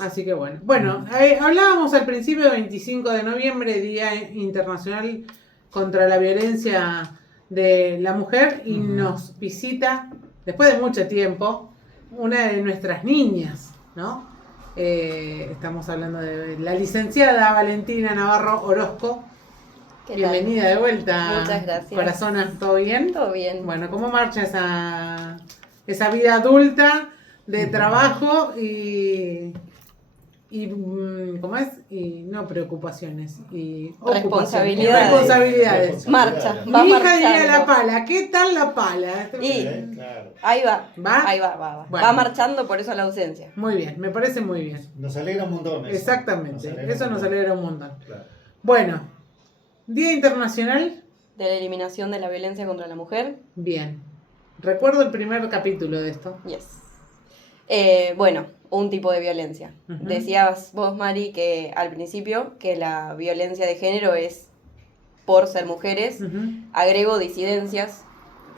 Así que bueno. Bueno, hablábamos al principio, 25 de noviembre, Día Internacional contra la Violencia de la Mujer, y nos visita, después de mucho tiempo, una de nuestras niñas, ¿no? Estamos hablando de la licenciada Valentina Navarro Orozco. Bienvenida de vuelta. Muchas gracias. Corazona, ¿todo bien? Todo bien. Bueno, ¿cómo marcha esa vida adulta de trabajo y ¿cómo es? Y no preocupaciones, y responsabilidades. Marcha, Mi va hija marchando. diría la pala. ¿Qué tal la pala? Y Claro. ahí va. ¿Va? Ahí va. Bueno. Va marchando, por eso la ausencia. Muy bien, me parece muy bien. Nos alegra un montón eso. Exactamente, eso nos alegra un montón. Claro. Bueno, Día Internacional. De la eliminación de la violencia contra la mujer. Bien. Recuerdo el primer capítulo de esto. Yes. Bueno, un tipo de violencia. Ujú. Decías vos, Mari, que al principio que la violencia de género es por ser mujeres. Ujú. Agrego disidencias.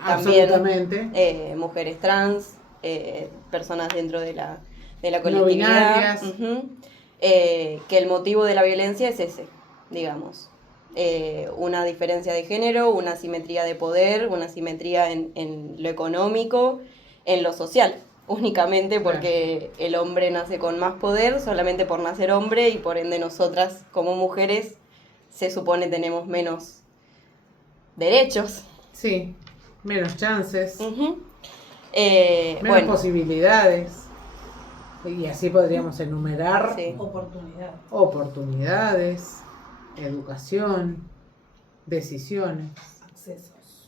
También Absolutamente. mujeres trans, personas dentro de la No colectividad. binarias. Ujú. Que el motivo de la violencia es ese, digamos. Una diferencia de género, una asimetría de poder, una asimetría en lo económico, en lo social, únicamente porque el hombre nace con más poder solamente por nacer hombre, y por ende nosotras como mujeres se supone tenemos menos derechos. Sí, menos chances, Ujú. menos Bueno, posibilidades. Y así podríamos enumerar sí. oportunidades, educación, decisiones,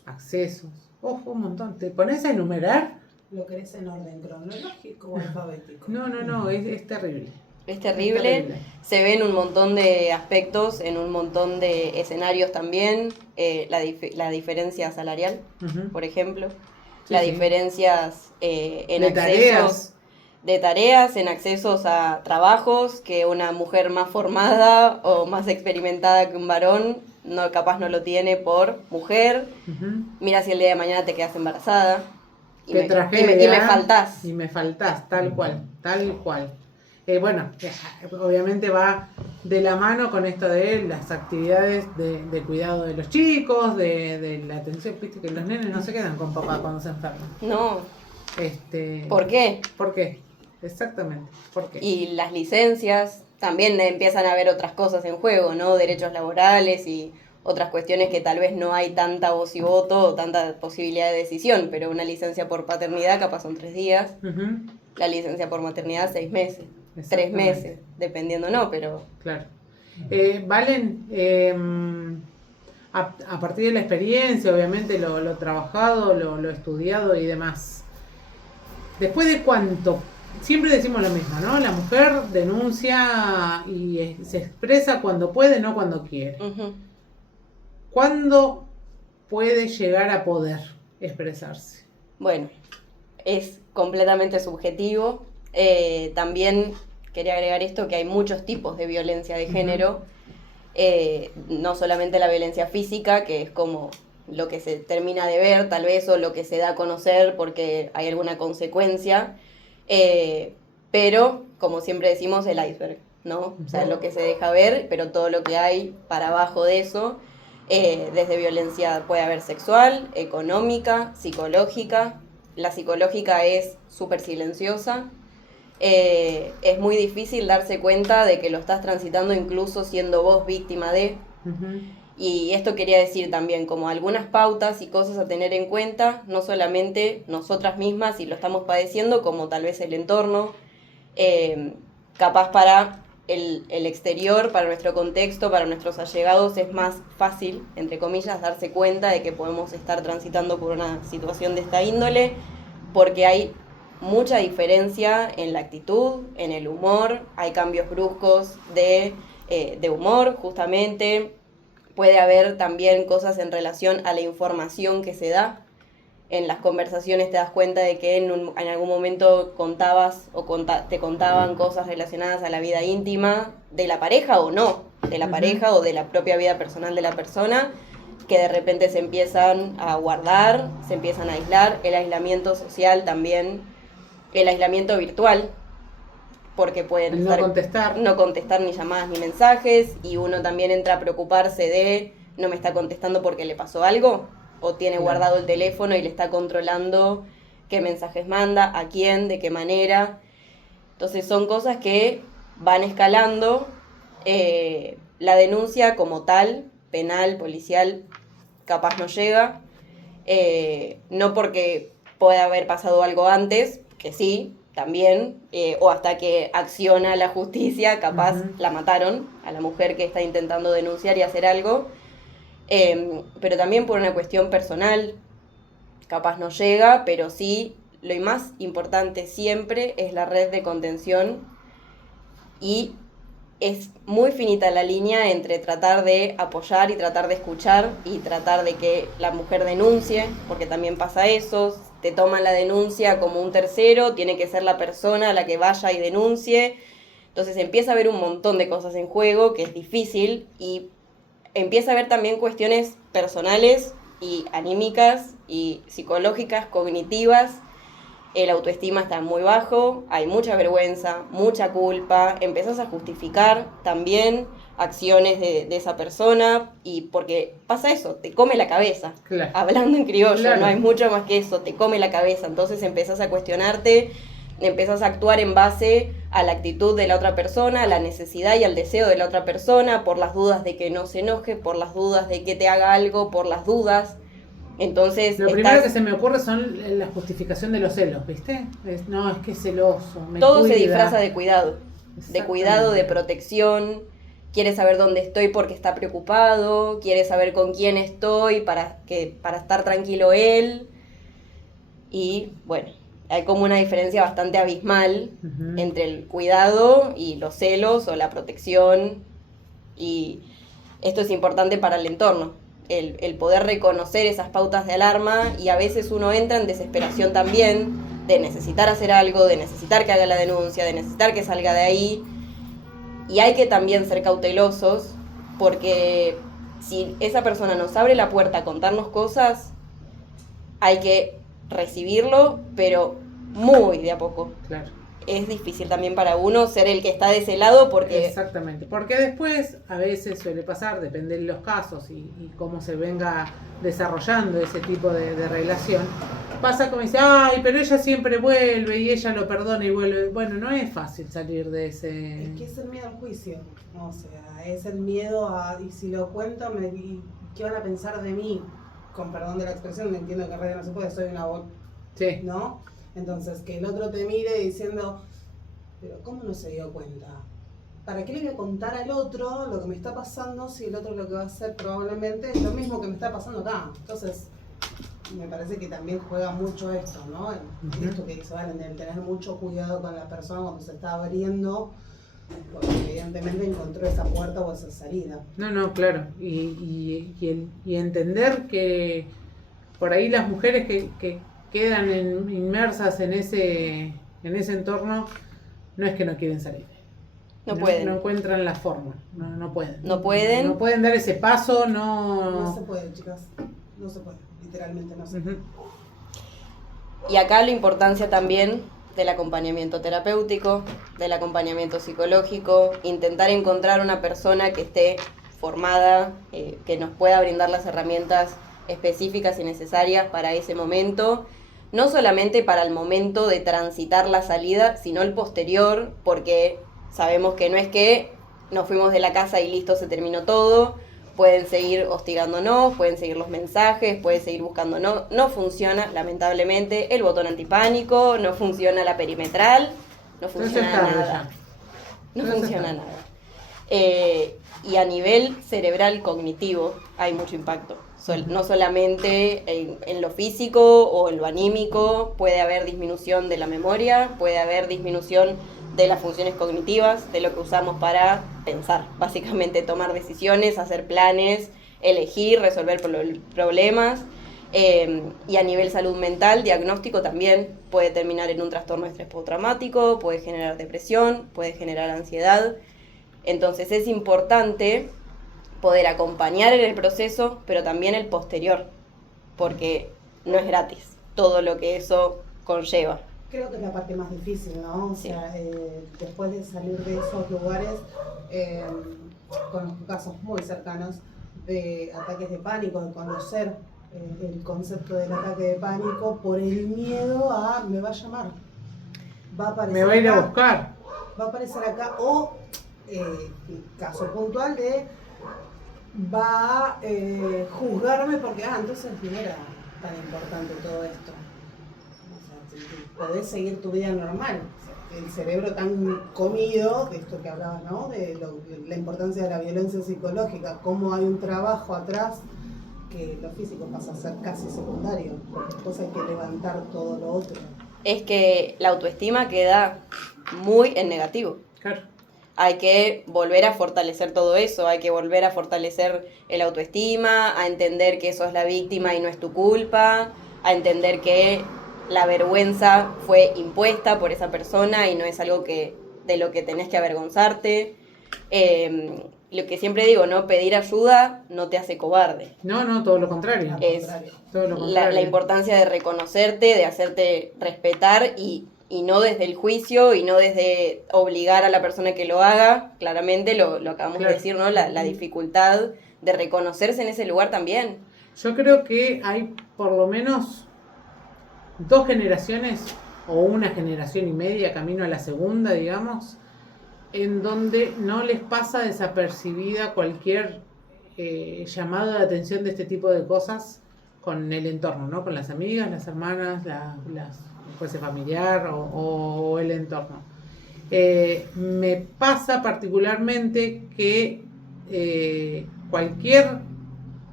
accesos. Ojo, un montón. ¿Te pones a enumerar? ¿Lo querés en orden cronológico o alfabético? No, es terrible. Es terrible. Se ven un montón de aspectos, en un montón de escenarios también. La diferencia salarial, Ujú. por ejemplo. Sí, Las sí. diferencias en De accesos. De tareas, en accesos a trabajos, que una mujer más formada o más experimentada que un varón capaz no lo tiene por mujer. Ujú. Mira si el día de mañana te quedas embarazada Qué tragedia. y me faltás. Y me faltás, tal cual. Bueno, obviamente va de la mano con esto de las actividades de cuidado de los chicos, de la atención. Viste que los nenes no se quedan con papá cuando se enferman. No, ¿Por ¿por qué? ¿Por qué? Exactamente, ¿por qué? Y las licencias, también empiezan a haber otras cosas en juego, ¿no? Derechos laborales y otras cuestiones que tal vez no hay tanta voz y voto o tanta posibilidad de decisión, pero una licencia por paternidad capaz son 3 días, Ujú. la licencia por maternidad 6 meses, 3 Exactamente. meses, dependiendo, no, pero Claro. Valen, a partir de la experiencia, obviamente lo trabajado, lo estudiado y demás, después de cuánto, siempre decimos lo mismo, ¿no? La mujer denuncia y se expresa cuando puede, no cuando quiere. ujú. ¿Cuándo puede llegar a poder expresarse? Bueno, es completamente subjetivo. También quería agregar esto, que hay muchos tipos de violencia de género. No solamente la violencia física, que es como lo que se termina de ver tal vez, o lo que se da a conocer porque hay alguna consecuencia, pero como siempre decimos, el iceberg, ¿no? O sea, lo que se deja ver, pero todo lo que hay para abajo de eso, desde violencia puede haber sexual, económica, psicológica. La psicológica es súper silenciosa. Es muy difícil darse cuenta de que lo estás transitando incluso siendo vos víctima de. Ujú. Y esto quería decir también como algunas pautas y cosas a tener en cuenta, no solamente nosotras mismas si lo estamos padeciendo, como tal vez el entorno, capaz para el exterior, para nuestro contexto, para nuestros allegados es más fácil, entre comillas, darse cuenta de que podemos estar transitando por una situación de esta índole, porque hay mucha diferencia en la actitud, en el humor, hay cambios bruscos de humor, justamente. Puede haber también cosas en relación a la información que se da. En las conversaciones te das cuenta de que en algún momento contabas o te contaban cosas relacionadas a la vida íntima de la pareja o no, de la pareja o de la propia vida personal de la persona, que de repente se empiezan a guardar, se empiezan a aislar. El aislamiento social también, el aislamiento virtual, porque pueden No contestar. no contestar ni llamadas ni mensajes, y uno también entra a preocuparse de no me está contestando porque le pasó algo, o tiene Claro. guardado el teléfono y le está controlando qué mensajes manda, a quién, de qué manera. Entonces son cosas que van escalando. La denuncia como tal, penal, policial, capaz no llega. No porque pueda haber pasado algo antes, que sí, también, o hasta que acciona la justicia, capaz la mataron a la mujer que está intentando denunciar y hacer algo, pero también por una cuestión personal, capaz no llega, pero sí, lo más importante siempre es la red de contención, y es muy finita la línea entre tratar de apoyar y tratar de escuchar y tratar de que la mujer denuncie, porque también pasa eso, te toman la denuncia como un tercero, tiene que ser la persona la que vaya y denuncie, entonces empieza a haber un montón de cosas en juego que es difícil, y empieza a haber también cuestiones personales y anímicas y psicológicas, cognitivas. El autoestima está muy bajo, hay mucha vergüenza, mucha culpa, empezás a justificar también acciones de esa persona, y porque pasa eso, te come la cabeza. Claro. Hablando en criollo, Claro. no hay mucho más que eso, te come la cabeza, entonces empezás a cuestionarte, empezás a actuar en base a la actitud de la otra persona, a la necesidad y al deseo de la otra persona, por las dudas de que no se enoje, por las dudas de que te haga algo, por las dudas. Entonces, Lo primero que se me ocurre son la justificación de los celos, ¿viste? No, es que es celoso, me todo cuida. se disfraza de cuidado, de Exactamente. cuidado, de protección. Quiere saber dónde estoy porque está preocupado, quiere saber con quién estoy para estar tranquilo él. Y bueno, hay como una diferencia bastante abismal entre el cuidado y los celos o la protección, y esto es importante para el entorno. El poder reconocer esas pautas de alarma, y a veces uno entra en desesperación también de necesitar hacer algo, de necesitar que haga la denuncia, de necesitar que salga de ahí, y hay que también ser cautelosos, porque si esa persona nos abre la puerta a contarnos cosas, hay que recibirlo, pero muy de a poco. Claro. Es difícil también para uno ser el que está de ese lado, porque Exactamente, porque después a veces suele pasar, depende de los casos y cómo se venga desarrollando ese tipo de relación, pasa como dice, ay, pero ella siempre vuelve y ella lo perdona y vuelve. Bueno, no es fácil salir de ese... Es que es el miedo al juicio, o sea, es el miedo a, y si lo cuento, ¿qué van a pensar de mí? Con perdón de la expresión, me entiendo que en realidad no se puede, soy una voz, Sí. ¿no? Entonces, que el otro te mire diciendo, pero ¿cómo no se dio cuenta? ¿Para qué le voy a contar al otro lo que me está pasando si el otro lo que va a hacer probablemente es lo mismo que me está pasando acá? Entonces, me parece que también juega mucho esto, ¿no? Esto que dice Valen, de tener mucho cuidado con la persona cuando se está abriendo, porque evidentemente encontró esa puerta o esa salida. No, claro. Y entender que por ahí las mujeres que quedan inmersas en ese entorno, no es que no quieren salir. no pueden. No encuentran la forma. No pueden. No pueden. No pueden dar ese paso, No se puede, chicas. No se puede. Literalmente no se puede. Y acá la importancia también del acompañamiento terapéutico, del acompañamiento psicológico, intentar encontrar una persona que esté formada, que nos pueda brindar las herramientas específicas y necesarias para ese momento, no solamente para el momento de transitar la salida, sino el posterior, porque sabemos que no es que nos fuimos de la casa y listo, se terminó todo. Pueden seguir hostigándonos, pueden seguir los mensajes, pueden seguir buscándonos. No funciona, lamentablemente, el botón antipánico, no funciona la perimetral, no funciona nada. No funciona nada. Y a nivel cerebral cognitivo hay mucho impacto. No solamente en lo físico o en lo anímico, puede haber disminución de la memoria, puede haber disminución de las funciones cognitivas, de lo que usamos para pensar, básicamente tomar decisiones, hacer planes, elegir, resolver problemas. Y a nivel salud mental, diagnóstico también puede terminar en un trastorno de estrés postraumático, puede generar depresión, puede generar ansiedad. Entonces es importante poder acompañar en el proceso, pero también el posterior, porque no es gratis todo lo que eso conlleva. Creo que es la parte más difícil, ¿no? O Sí. sea, después de salir de esos lugares, conozco casos muy cercanos de ataques de pánico, de conocer el concepto del ataque de pánico por el miedo a me va a llamar, va a aparecer Me va a ir a acá, buscar. va a aparecer acá, o caso puntual de va a juzgarme porque, entonces no era tan importante todo esto. O sea, podés seguir tu vida normal. O sea, el cerebro tan comido, de esto que hablabas, ¿no? De la importancia de la violencia psicológica, cómo hay un trabajo atrás que lo físico pasa a ser casi secundario, porque después hay que levantar todo lo otro. Es que la autoestima queda muy en negativo. Claro. Hay que volver a fortalecer todo eso, hay que volver a fortalecer el autoestima, a entender que sos la víctima y no es tu culpa, a entender que la vergüenza fue impuesta por esa persona y no es algo de lo que tenés que avergonzarte. Lo que siempre digo, ¿no? Pedir ayuda no te hace cobarde. No, todo lo contrario. Al Es contrario. Todo lo contrario. La importancia de reconocerte, de hacerte respetar y no desde el juicio y no desde obligar a la persona que lo haga. Claramente lo acabamos Claro. de decir, ¿no? La dificultad de reconocerse en ese lugar también. Yo creo que hay por lo menos 2 generaciones o una generación y media camino a la segunda, digamos, en donde no les pasa desapercibida cualquier llamado de atención de este tipo de cosas con el entorno, ¿no? Con las amigas, las hermanas, fuese familiar o el entorno. Me pasa particularmente que cualquier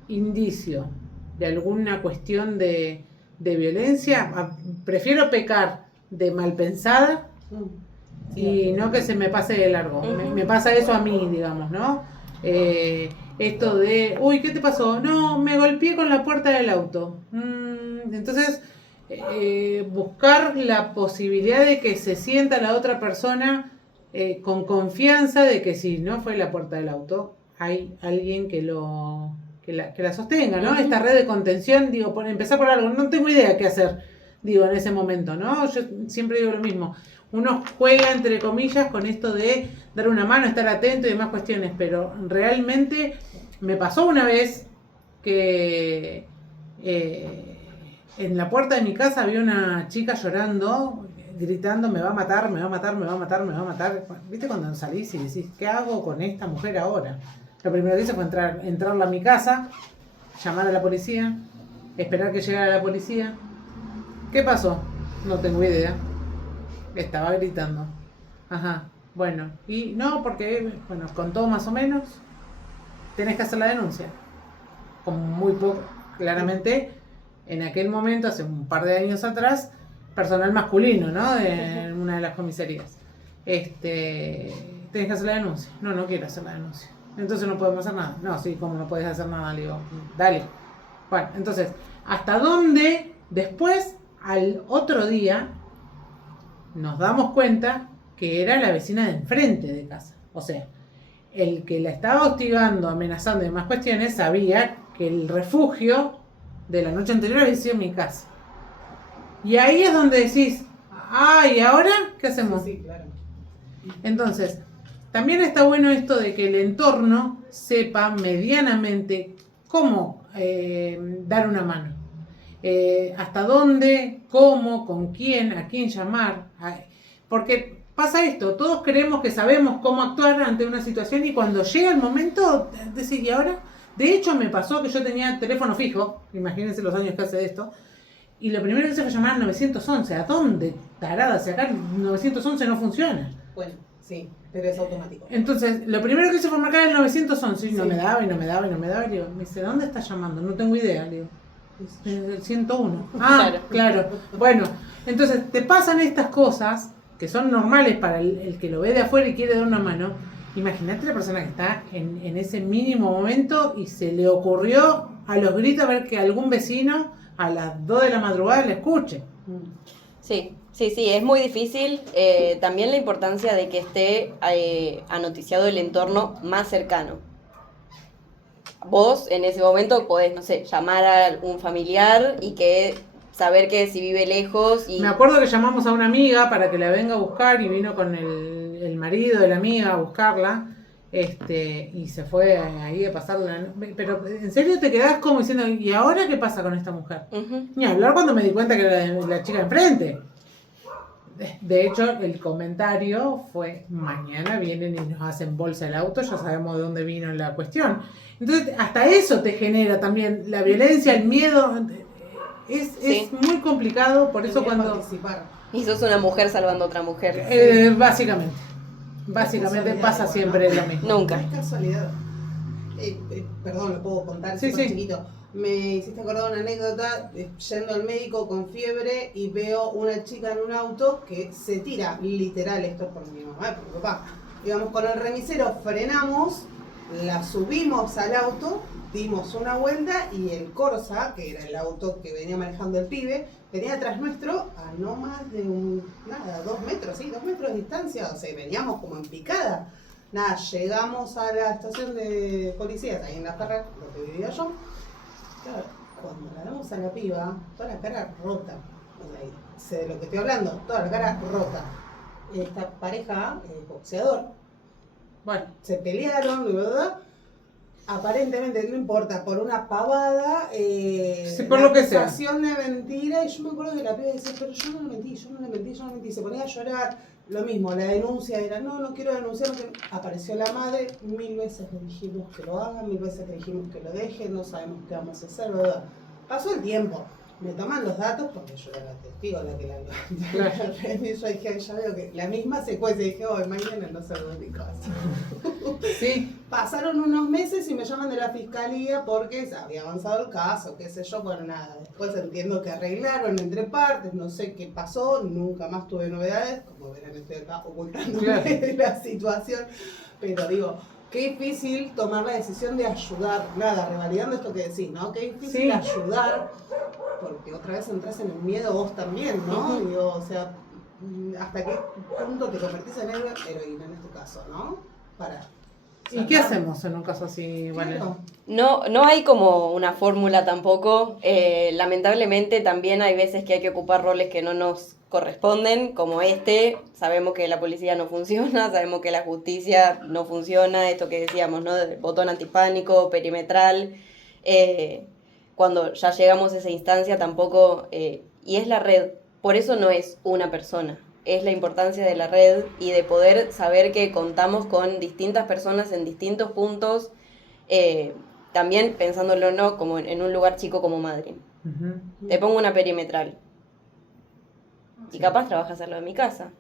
indicio de alguna cuestión de violencia, prefiero pecar de mal pensada y no que se me pase de largo. Me pasa eso a mí, digamos, ¿no? Esto de, uy, ¿qué te pasó? No, me golpeé con la puerta del auto. Entonces, buscar la posibilidad de que se sienta la otra persona con confianza de que si no fue la puerta del auto, hay alguien que la sostenga, ¿no? Esta red de contención, digo, empezar por algo, no tengo idea qué hacer, digo, en ese momento, ¿no? Yo siempre digo lo mismo, uno juega, entre comillas, con esto de dar una mano, estar atento y demás cuestiones, pero realmente me pasó una vez que en la puerta de mi casa había una chica llorando, gritando, me va a matar, me va a matar, me va a matar, me va a matar. ¿Viste cuando salís y decís, ¿qué hago con esta mujer ahora? Lo primero que hice fue entrarla a mi casa, llamar a la policía, esperar que llegara la policía. ¿Qué pasó? No tengo idea. Estaba gritando. Ajá, bueno. Y no, porque, bueno, contó más o menos, tenés que hacer la denuncia. Como muy poco, claramente, en aquel momento, hace un par de años atrás, personal masculino, ¿no? De una de las comisarías. Tenés que hacer la denuncia. No quiero hacer la denuncia. Entonces no podemos hacer nada. No, sí, como no podés hacer nada, le digo, dale. Bueno, entonces, ¿hasta dónde después, al otro día, nos damos cuenta que era la vecina de enfrente de casa? O sea, el que la estaba hostigando, amenazando y demás cuestiones, sabía que el refugio de la noche anterior había sido mi casa. Y ahí es donde decís, ¿y ahora qué hacemos? Sí, claro. Entonces, también está bueno esto de que el entorno sepa medianamente cómo dar una mano. Hasta dónde, cómo, con quién, a quién llamar. Porque pasa esto, todos creemos que sabemos cómo actuar ante una situación y cuando llega el momento, decís, ¿y ahora? De hecho, me pasó que yo tenía teléfono fijo, imagínense los años que hace de esto, y lo primero que hice fue llamar al 911. ¿A dónde, tarada? Si acá el 911 no funciona. Bueno, sí, pero es automático. Entonces, lo primero que hice fue marcar el 911 y no Sí. me daba. Y le digo, me dice, ¿dónde estás llamando? No tengo idea, le digo. El 101. Claro. Bueno, entonces te pasan estas cosas que son normales para el que lo ve de afuera y quiere dar una mano. Imagínate la persona que está en ese mínimo momento y se le ocurrió a los gritos ver que algún vecino a las 2 de la madrugada le escuche. Sí, es muy difícil. También la importancia de que esté anoticiado el entorno más cercano. Vos en ese momento podés, no sé, llamar a un familiar y que saber que si vive lejos y... Me acuerdo que llamamos a una amiga para que la venga a buscar y vino con el marido de la amiga a buscarla. Y se fue ahí a pasarla. Pero en serio te quedás como diciendo, ¿y ahora qué pasa con esta mujer? Ujú. Ni hablar cuando me di cuenta que era la chica enfrente. De hecho, el comentario fue, mañana vienen y nos hacen bolsa el auto, ya sabemos de dónde vino la cuestión. Entonces, hasta eso te genera también la violencia, el miedo. Es muy complicado, por eso Quería cuando... participar. Y sos una mujer salvando a otra mujer. Básicamente Casualidad, pasa igual, siempre ¿no? lo mismo. Nunca. No es casualidad. Perdón, lo puedo contar, Sí, súper sí. chiquito. Me hiciste acordar una anécdota, yendo al médico con fiebre y veo una chica en un auto que se tira, literal, esto es por mi mamá, por mi papá. Íbamos con el remisero, frenamos, la subimos al auto, dimos una vuelta y el Corsa, que era el auto que venía manejando el pibe, venía atrás nuestro a no más de 2 metros, sí, 2 metros de distancia, o sea, veníamos como en picada. Nada, llegamos a la estación de policías, ahí en La Ferrer, donde vivía yo. Claro, cuando la damos a la piba, toda la cara rota. O sea, sé de lo que estoy hablando, toda la cara rota. Esta pareja, boxeador, Bueno, se pelearon, ¿verdad? Aparentemente, no importa, por una pavada, Sí, por la lo que sea. acusación de mentira, y yo me acuerdo que la piba decía, pero yo no le mentí, yo no le mentí, yo no le mentí, se ponía a llorar, lo mismo, la denuncia era, no quiero denunciar, no quiero... Apareció la madre, 1000 veces le dijimos que lo hagan, 1000 veces le dijimos que lo dejen, no sabemos qué vamos a hacer, ¿verdad? Pasó el tiempo. Me toman los datos porque yo era la testigo, la que la Claro. y yo dije, ya veo que la misma secuencia, dije, oh, mañana no salgo de mi casa. sí, Pasaron unos meses y me llaman de la fiscalía porque se había avanzado el caso, qué sé yo, bueno, nada. Después entiendo que arreglaron entre partes, no sé qué pasó, nunca más tuve novedades, como verán estoy acá ocultándome Claro. de la situación, pero digo, qué difícil tomar la decisión de ayudar, nada, revalidando esto que decís, ¿no? Qué difícil Sí. ayudar, porque otra vez entras en el miedo vos también, ¿no? Ujú. Digo, o sea, hasta qué punto te convertís en heroína en este caso, ¿no? Para... ¿y qué hacemos en un caso así, Valen? Claro. No hay como una fórmula tampoco. Lamentablemente también hay veces que hay que ocupar roles que no nos corresponden, como este. Sabemos que la policía no funciona, sabemos que la justicia no funciona, esto que decíamos, ¿no? Del botón antipánico, perimetral. Cuando ya llegamos a esa instancia tampoco... y es la red, por eso no es una persona. Es la importancia de la red y de poder saber que contamos con distintas personas en distintos puntos, también pensándolo no como en un lugar chico como Madrid. Ujú. Te pongo una perimetral y capaz trabajas al lado de mi casa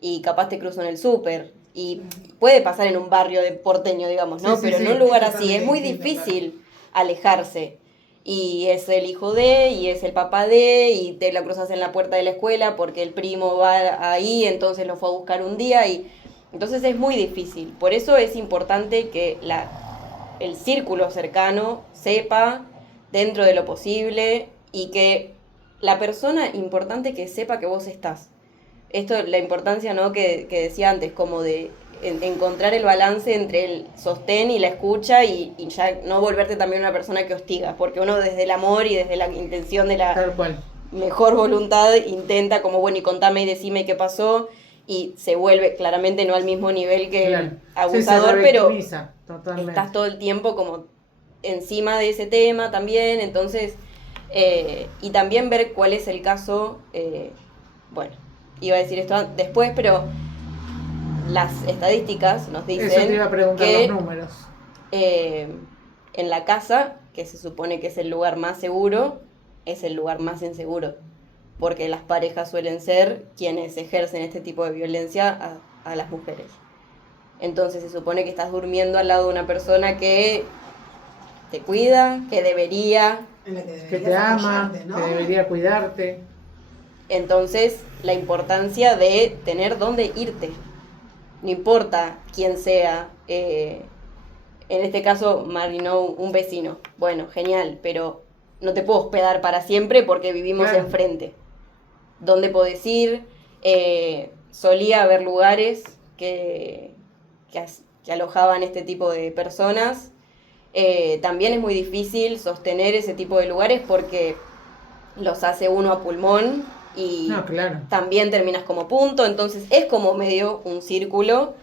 y capaz te cruzo en el súper y puede pasar en un barrio de porteño, digamos, ¿no? Sí, sí, Pero sí, en un lugar es así es muy totalmente distinto, difícil alejarse. Y es el hijo de, y es el papá de, y te la cruzas en la puerta de la escuela porque el primo va ahí, entonces lo fue a buscar un día y entonces es muy difícil. Por eso es importante que el círculo cercano sepa dentro de lo posible y que la persona importante que sepa que vos estás. Esto, la importancia, ¿no? que decía antes, como de encontrar el balance entre el sostén y la escucha y ya no volverte también una persona que hostiga, porque uno desde el amor y desde la intención de la Tal cual. mejor voluntad intenta como, bueno, y contame y decime qué pasó, y se vuelve claramente no al mismo nivel que Claro. el abusador, Sí, se pero revictimiza, totalmente. estás todo el tiempo como encima de ese tema también, entonces, y también ver cuál es el caso, bueno, iba a decir esto después, pero las estadísticas nos Eso te dicen iba a preguntar, que los números. En la casa, que se supone que es el lugar más seguro, es el lugar más inseguro, porque las parejas suelen ser quienes ejercen este tipo de violencia a las mujeres. Entonces se supone que estás durmiendo al lado de una persona que te cuida, que debería. En la que Que deberías te ama, apoyarte, ¿no? que debería cuidarte. Entonces, la importancia de tener dónde irte. No importa quién sea, en este caso, Marino, un vecino. Bueno, genial, pero no te puedo hospedar para siempre porque vivimos Claro. enfrente. ¿Dónde podés ir? Solía haber lugares que alojaban este tipo de personas. También es muy difícil sostener ese tipo de lugares porque los hace uno a pulmón y No, claro. también terminas como punto, entonces es como medio un círculo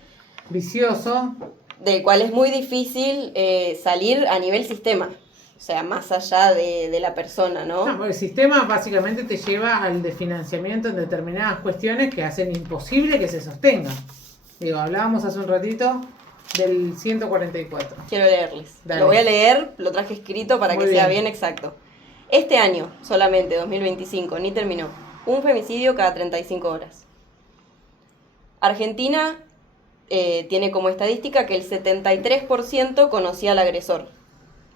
Vicioso. del cual es muy difícil salir a nivel sistema, o sea, más allá de la persona, ¿no? No, porque el sistema básicamente te lleva al desfinanciamiento en determinadas cuestiones que hacen imposible que se sostenga. Digo, hablábamos hace un ratito del 144. Quiero leerles. Dale. Lo voy a leer, lo traje escrito para Muy que sea bien. bien exacto. Este año, solamente 2025, ni terminó, un femicidio cada 35 horas. Argentina tiene como estadística que el 73% conocía al agresor.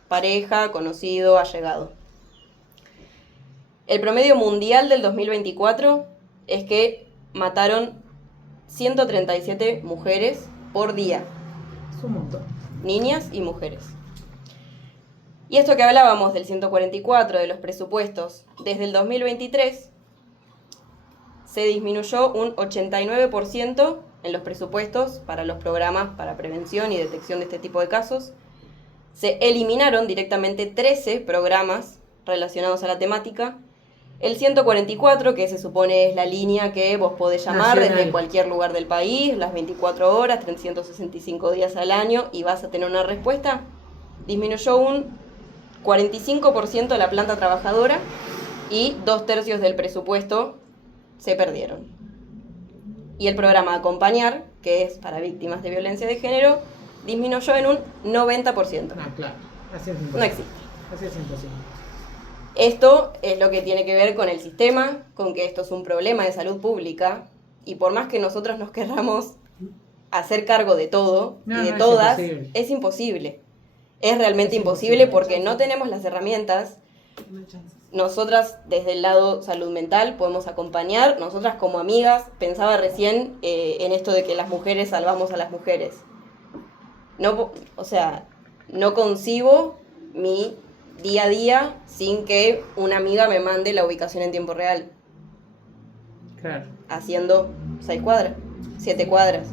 Pareja, conocido, allegado. El promedio mundial del 2024 es que mataron 137 mujeres por día. Es un montón. Niñas y mujeres. Y esto que hablábamos del 144, de los presupuestos, desde el 2023 se disminuyó un 89% en los presupuestos para los programas para prevención y detección de este tipo de casos. Se eliminaron directamente 13 programas relacionados a la temática. El 144, que se supone es la línea que vos podés llamar Nacional. desde cualquier lugar del país, las 24 horas, 365 días al año, y vas a tener una respuesta, disminuyó un 45% la planta trabajadora y 2/3 del presupuesto se perdieron. Y el programa Acompañar, que es para víctimas de violencia de género, disminuyó en un 90%. Ah, claro. Así es imposible. No existe. Así es imposible. Esto es lo que tiene que ver con el sistema, con que esto es un problema de salud pública, y por más que nosotros nos querramos hacer cargo de todo No, y de no, es todas, imposible. es imposible. Es realmente Es imposible imposible. porque no tenemos las herramientas. No hay chances. Nosotras, desde el lado salud mental, podemos acompañar. Nosotras como amigas, pensaba recién en esto de que las mujeres salvamos a las mujeres. No, o sea, no concibo mi día a día sin que una amiga me mande la ubicación en tiempo real, Claro. haciendo 6 cuadras, 7 cuadras.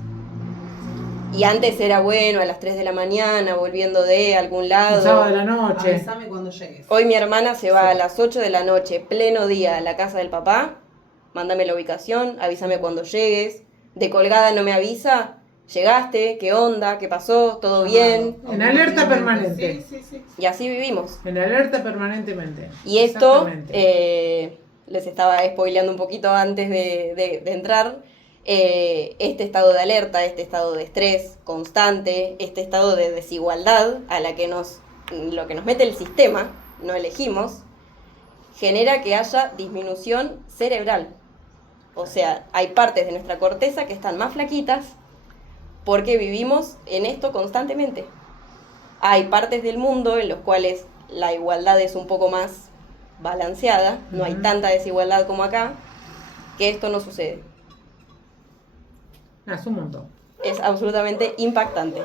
Y antes era bueno, a las 3 de la mañana, volviendo de algún Un sábado lado. de la noche. Avísame cuando llegues. Hoy mi hermana se va a las 8 de la noche, pleno día, a la casa del papá. Mándame la ubicación, avísame cuando llegues. De colgada no me avisa. ¿Llegaste? ¿Qué onda? ¿Qué pasó? ¿Todo bien? En alerta permanente. Sí, sí, sí. Y así vivimos. En alerta permanentemente. Y esto, Exactamente. les estaba spoileando un poquito antes de entrar, este estado de alerta, este estado de estrés constante, este estado de desigualdad a la que lo que nos mete el sistema, no elegimos, genera que haya disminución cerebral. O sea, hay partes de nuestra corteza que están más flaquitas porque vivimos en esto constantemente. Hay partes del mundo en los cuales la igualdad es un poco más balanceada, no hay Ujú. tanta desigualdad como acá, que esto no sucede. Es un montón. Es absolutamente impactante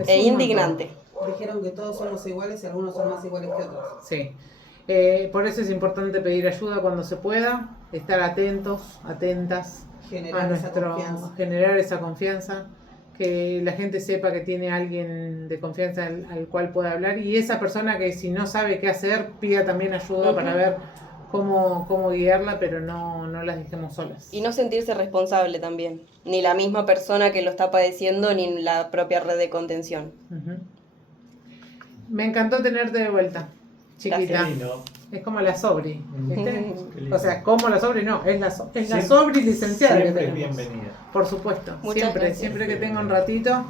Es e un indignante. Dijeron que todos somos iguales y algunos son más iguales que otros. Sí. Por eso es importante pedir ayuda cuando se pueda, estar atentos, atentas Generar a esa confianza. generar esa confianza, que la gente sepa que tiene alguien de confianza al cual pueda hablar, y esa persona que si no sabe qué hacer, pida también ayuda para ver cómo guiarla, pero no las dejemos solas. Y no sentirse responsable también, ni la misma persona que lo está padeciendo, ni la propia red de contención. Ujú. Me encantó tenerte de vuelta, chiquita. Gracias. Qué lindo. Es como la Sobri, ¿viste? Qué lindo. O sea, como la Sobri, no, es la Siempre- Sobri licenciada que Siempre tenemos. bienvenida. Por supuesto, Muchas gracias. siempre que tenga un ratito.